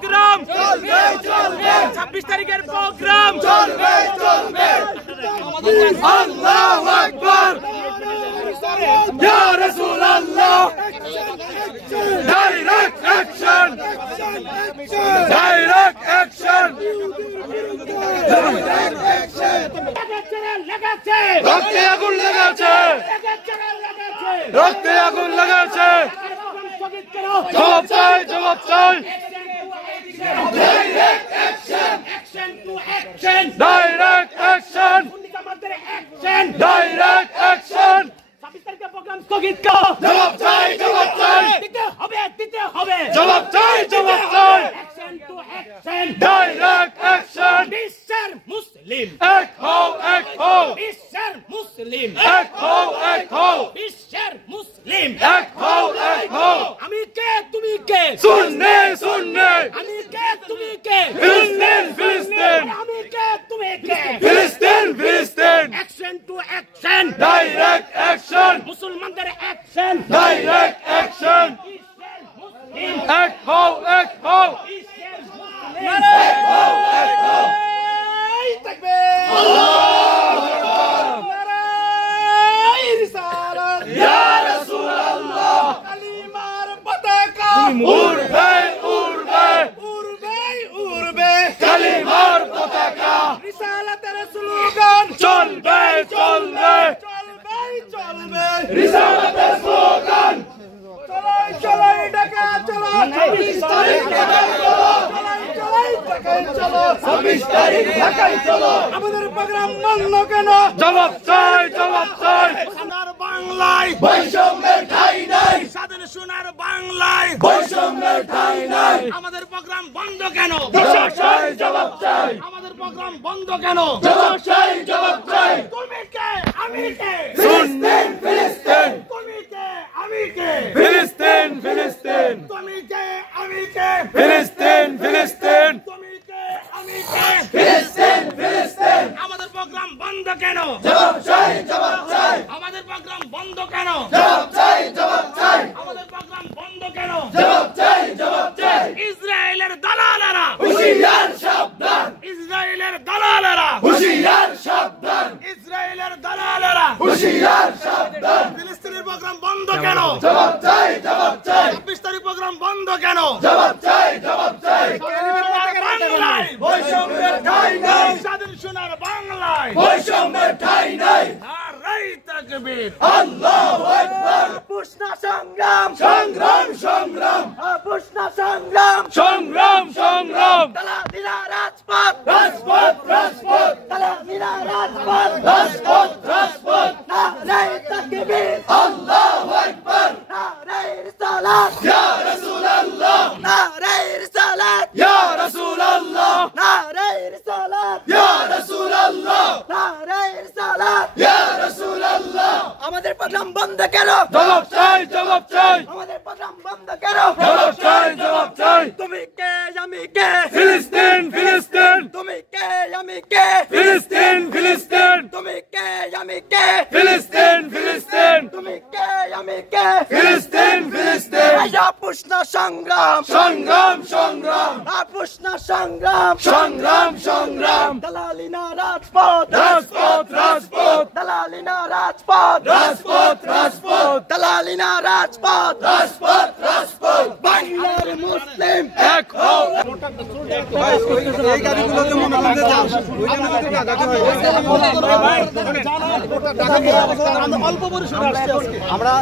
Programme চলবে চলবে 26 তারিখের প্রোগ্রাম চলবে চলবে আল্লাহু আকবার ইয়া রাসূলুল্লাহ ডাইরেক্ট অ্যাকশন ডাইরেক্ট অ্যাকশন রক্তে আগুন লাগাচ্ছে রক্তে আগুন লাগাচ্ছে জবাব চাই জবাব চাই direct action action to action direct action direct action 26 তারিখের প্রোগ্রাম স্থগিত করো জবাব চাই দিতে হবে জবাব চাই action to action direct action বিশ্বের মুসলিম এক হও বিশ্বের মুসলিম এক হও বিশ্বের মুসলিম এক হও আমি কে তুমি কে সুন্নি আমি কে তুমি কে ফিলিস্তিন আমি কে তুমি কে ফিলিস্তিন action to action direct action মুসলমানদের অ্যাকশন ডাইরেক্ট অ্যাকশন এক হও বিশ্বের মুসলিম এক হও তাকবীর আল্লাহু আকবার নারায়ে রিসালাত ইয়া রাসূলুল্লাহ কালিমার পতাকা উড়বে কালিমার পতাকা রিসালাতের স্লোগান চলবে রিসালাতের স্লোগান চলো ঢাকা চলো 26 তারিখ ঢাকায় চলো 26 তারিখ ঢাকায় চলো আমাদের প্রোগ্রাম বন্ধ কেন জবাব চাই সোনার বাংলায় বৈষম্যের ঠাঁই নাই স্বাধীন সোনার বাংলায় বৈষম্যের ঠাঁই নাই আমাদের প্রোগ্রাম বন্ধ কেন জবাব চাই আমাদের প্রোগ্রাম বন্ধ কেন জবাব চাই তুমি কে আমি কে ফিলিস্তিন তুমি কে আমি কে ফিলিস্তিন তুমি কে আমি কে ফিলিস্তিন তুমি কে আমি কে ফিলিস্তিন আমাদের প্রোগ্রাম বন্ধ কেন জবাব চাই আমাদের প্রোগ্রাম বন্ধ কেন জবাব চাই আমাদের প্রোগ্রাম বন্ধ কেন জবাব চাই ইসরায়েলের দালালেরা হুঁশিয়ার সাবধান ইসরায়েলের দালালেরা হুঁশিয়ার সাবধান ফিলিস্তিনের প্রোগ্রাম বন্ধ কেন জবাব চাই 26 তারিখ প্রোগ্রাম বন্ধ কেন জবাব চাই বাংলায় বৈষম্যের ঠাঁই নাই স্বাধীন সোনার বাংলায় বৈষম্যের ঠাঁই নাই নারায়ে তাকবীর আল্লাহু আকবার পুষ্ণা সংগ্রাম পুষ্ণা সংগ্রাম তালাবিনা রাজপথ তালাবিনা রাজপথ নারায়ে তাকবীর আল্লাহু আকবার নারায়ে রিসালাত ইয়া রাসূলুল্লাহ নারায়ে রিসালাত ইয়া রাসূলুল্লাহ নারায়ে রিসালাত ইয়া রাসূলুল্লাহ নারায়ে রিসালাত ইয়া রাসূলুল্লাহ আমাদের প্রোগ্রাম বন্ধ কেন জবাব চাই আমাদের প্রোগ্রাম বন্ধ কেন জবাব চাই তুমি কে আমি কে ফিলিস্তিন তুমি কে আমি কে ফিলিস্তিন তুমি কে আমি কে ফিলিস্তিন তুমি কে আমি কে ফিলিস্তিন আয়া পুষ্ণা সংগ্রাম পুষ্ণা সংগ্রাম দালালিনা রাজপথ দালালিনা রাজপথ দালালিনা রাজপথ বাংলার মুসলিম এক হও এই গাড়িগুলোকে মনে লাগে যাও অল্প পরিসরে আসছে আমরা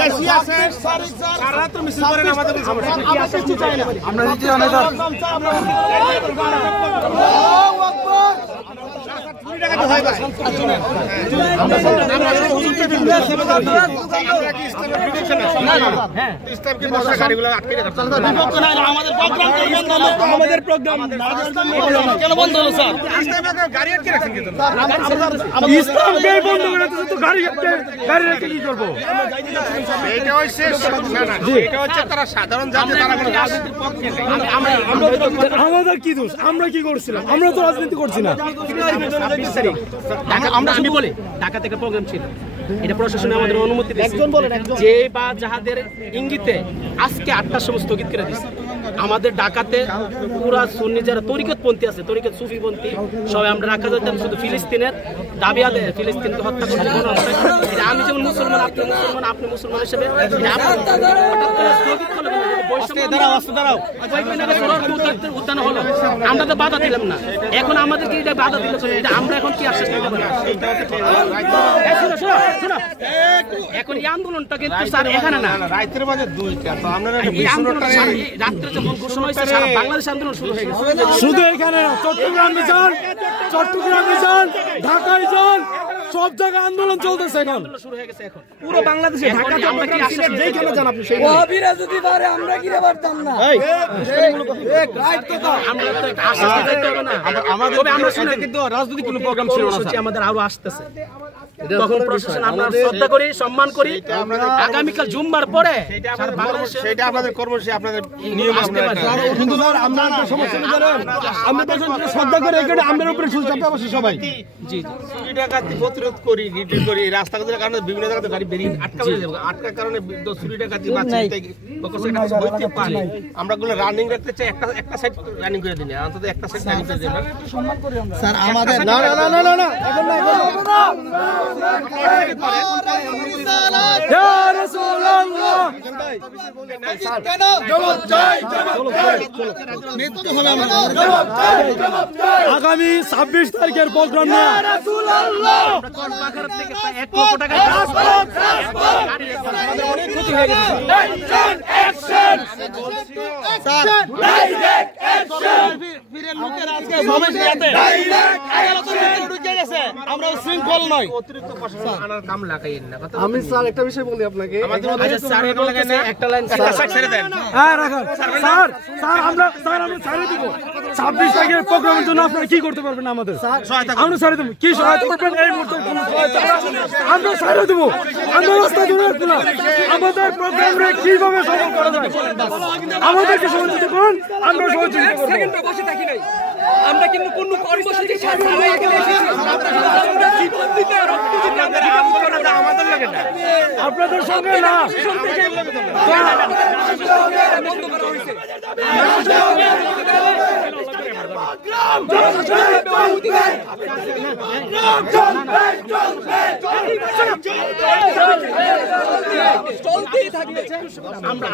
বেশি আছে সারা তো মিছিল করেন আমাদের আমরা কিছু চাই না আমরা নিজে অনেক আল্লাহু আকবার আমাদের প্রোগ্রাম কেন বন্ধ হলো স্যার? গাড়ি আটকে রাখছেন কিন্তু ইসলামকে বন্ধ করে তো গাড়ি রেখে কি করবো? এটা হচ্ছে এটা হচ্ছে তারা সাধারণ জাতি, তারা কোনো রাজনীতির পক্ষে নেই। আমাদের কি দোষ? আমরা কি করছিলাম? আমরা তো রাজনীতি করছি না। আমরা শুনি বলি ঢাকা থেকে প্রোগ্রাম ছিল, এটা প্রশাসনে আমাদের অনুমতি দিয়েছে, যে বা যাহাদের ইঙ্গিতে আজকে 8টার সময় স্থগিত করে দিচ্ছে। আমাদের ঢাকাতে পুরা সুন্নি যারা তরিকতপন্থী আছে, তরিকত সুফিপন্থী সবাই আমরা রাখা যেতাম শুধু ফিলিস্তিনের দাবি আদায়, ফিলিস্তিনকে হত্যা করতে কোনো আমি যেমন মুসলমান, আপনি মুসলমান হিসেবে উত্থান হলো, আমরা তো বাধা দিলাম না, এখন আমাদেরকে এটা বাধা দিল, এটা আমরা এখন কি আশ্বাস নিতে পারি? এখন এই আন্দোলনটা কিন্তু স্যার এখানে না, রাত্রে বাজে 2টা, তো আপনারা রাত্রে যখন ঘোষণা হয়েছে সারা বাংলাদেশ আন্দোলন শুরু হয়ে গেছে। শুধু এখানে না, চট্টগ্রামে যান, ঢাকায় যান, সব জায়গায় আন্দোলন চলতেছে এখন, শুরু হয়ে গেছে এখন পুরো বাংলাদেশে। ঢাকাতে আমরা কি আশ্বাস যেখানে জান আপনি সেই ওহাবিরা যদি পারে আমরা কি রে পারতাম না, রাইট কথা, আমরা তো একটা আশ্বাস দিতে হবে না। আমাদের আমরা শুনে কিন্তু রাজনৈতিক কোনো প্রোগ্রাম ছিল না, আমাদের আরো আসতেছে, তখন প্রশাসন আমরা শ্রদ্ধা করি, সম্মান করি। আগামীকাল জুম্মার পরে সেটা আপনাদের কর্মসূচি, আপনাদের নিয়ম আসতে পারে, কিন্তু স্যার আমরা একটা সমস্যা জানেন, আমরা প্রশাসনকে শ্রদ্ধা করে এখানে আমাদের উপরে সুযোগ চাপে বসে সবাই। জি চুরি ডাকাতি প্রতিরোধ করি, রিটেল করি, রাস্তাঘাটের কারণে বিভিন্ন জায়গাতে গাড়ি বেরিয়ে আটকার কারণে চুরি ডাকাতি হইতে পারে। আমরা গুলো রানিং রাখতে চাই, একটা সাইড রানিং করে দিন, অন্তত একটা সাইড রানিং করে দিন স্যার আমাদের। না না না না না এখন না, আগামী 26 তারিখের প্রোগ্রাম নিয়ে অনেক ক্ষতি হয়ে গেছে। আমরা শৃঙ্খল নয়, অতিরিক্ত প্রশাসন আনার কাম লাগাইয়েন না। আমি স্যার একটা বিষয় বলি আপনাকে, একটা লাইন ছেড়ে দেন। হ্যাঁ রাখুন স্যার, আমরা ছেড়ে দিব। 26 তারিখের প্রোগ্রামের জন্য আপনারা কি করতে পারবেন আমাদের? আমরা ছেড়ে দেবো, কি সহায়তা করবেন এই মুহূর্তে? কোনো সহায়তা আমরা ছেড়ে দেবো, আমরা রাস্তা ধরে রাখবো না। আমাদের প্রোগ্রামে কিভাবে সফল করা যায় আমাদেরকে সহযোগিতা করুন, আমরা সহযোগিতা করব। বসে থাকি নাই আমরা, কিন্তু কোন কর্মসূচি আমাদের লাগে না, আপনাদের সঙ্গে না।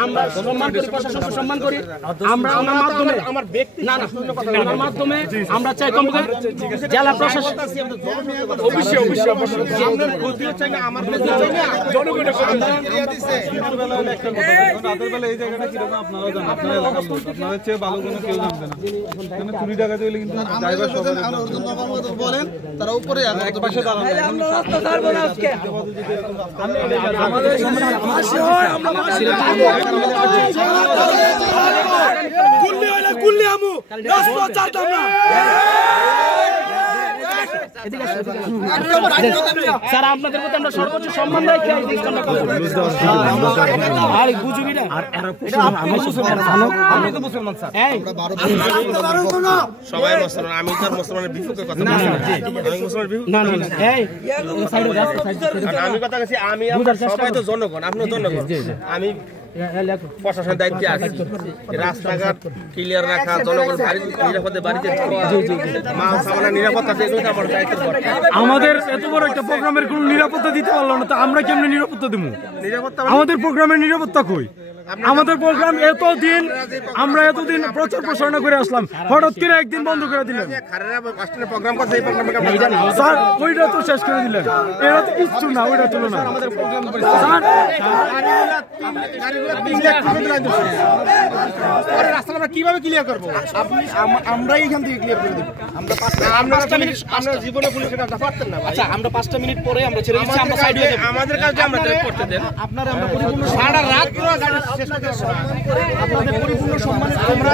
আমরা সম্মান করি, প্রশাসন সম্মান করি। আমরা আমার মাধ্যমে আমার ব্যক্তি না না আমার মাধ্যমে আমরা চাই কমকে জেলা প্রশাসন অবশ্যই জনগণের রাতের বেলা এই জায়গাটা কিরকম আপনারা জানেন, আপনারা এলাকার লোক, আপনাদের চেয়ে ভালো কোনো কেউ জানবে না। এখানে চুরি ডাকাতি হলে কিন্তু ড্রাইভার সবাই বলেন তারা উপরে এক পাশে দাঁড়ানো, আমরা রাস্তা ছাড়বো না আজকে। স্যার আপনাদের প্রতি আমরা সর্বোচ্চ সম্মান রাখি। আর বুঝুবিরা আমি তো মুসলমান স্যার, সবাই মুসলমান, আমি তো মুসলমানের বিপক্ষে কথা বলছি না, আমি কথা বলছি, আমি সবাই তো জনগণ, আপনিও জনগণ। আমি প্রশাসনের দায়িত্বে আছি, রাস্তাঘাট ক্লিয়ার রাখা, জনগণ নিরাপদে বাড়িতে মাল সামানা নিরাপত্তা, এগুলো আমার দায়িত্ব। আমাদের এত বড় একটা প্রোগ্রামের কোনো নিরাপত্তা দিতে পারলো না, তো আমরা কেমনে নিরাপত্তা দেবো? নিরাপত্তা আমাদের প্রোগ্রামের নিরাপত্তা কই? আমাদের প্রোগ্রাম এতদিন, আমরা এতদিন প্রচার প্রসারণা করে আসলাম, হঠাৎ করে একদিন বন্ধ করে দিলেন প্রোগ্রাম করছে, এই প্রোগ্রামে স্যার ওইটা তো শেষ করে দিলেন, এরা তো কিচ্ছু না, ওইটা তুলো না রাস্তা আমরা কিভাবে ক্লিয়ার করবো? আমরাই এখান থেকে ক্লিয়ার করে দেবো। আমরা 5 মিনিট, আমরা জীবনে পুলিশের কাছে পারতেন না। আচ্ছা আমরা 5টা মিনিট পরে আমরা ছেড়ে দিচ্ছি, আমরা সাইড হয়ে যাবো। আমাদের কাছে আমরা করতে দেন, আপনারা আমরা পরিপূর্ণ সারা রাত পুরো গাড়ি শেষ করতে আপনাদের পরিপূর্ণ সম্মানে আমরা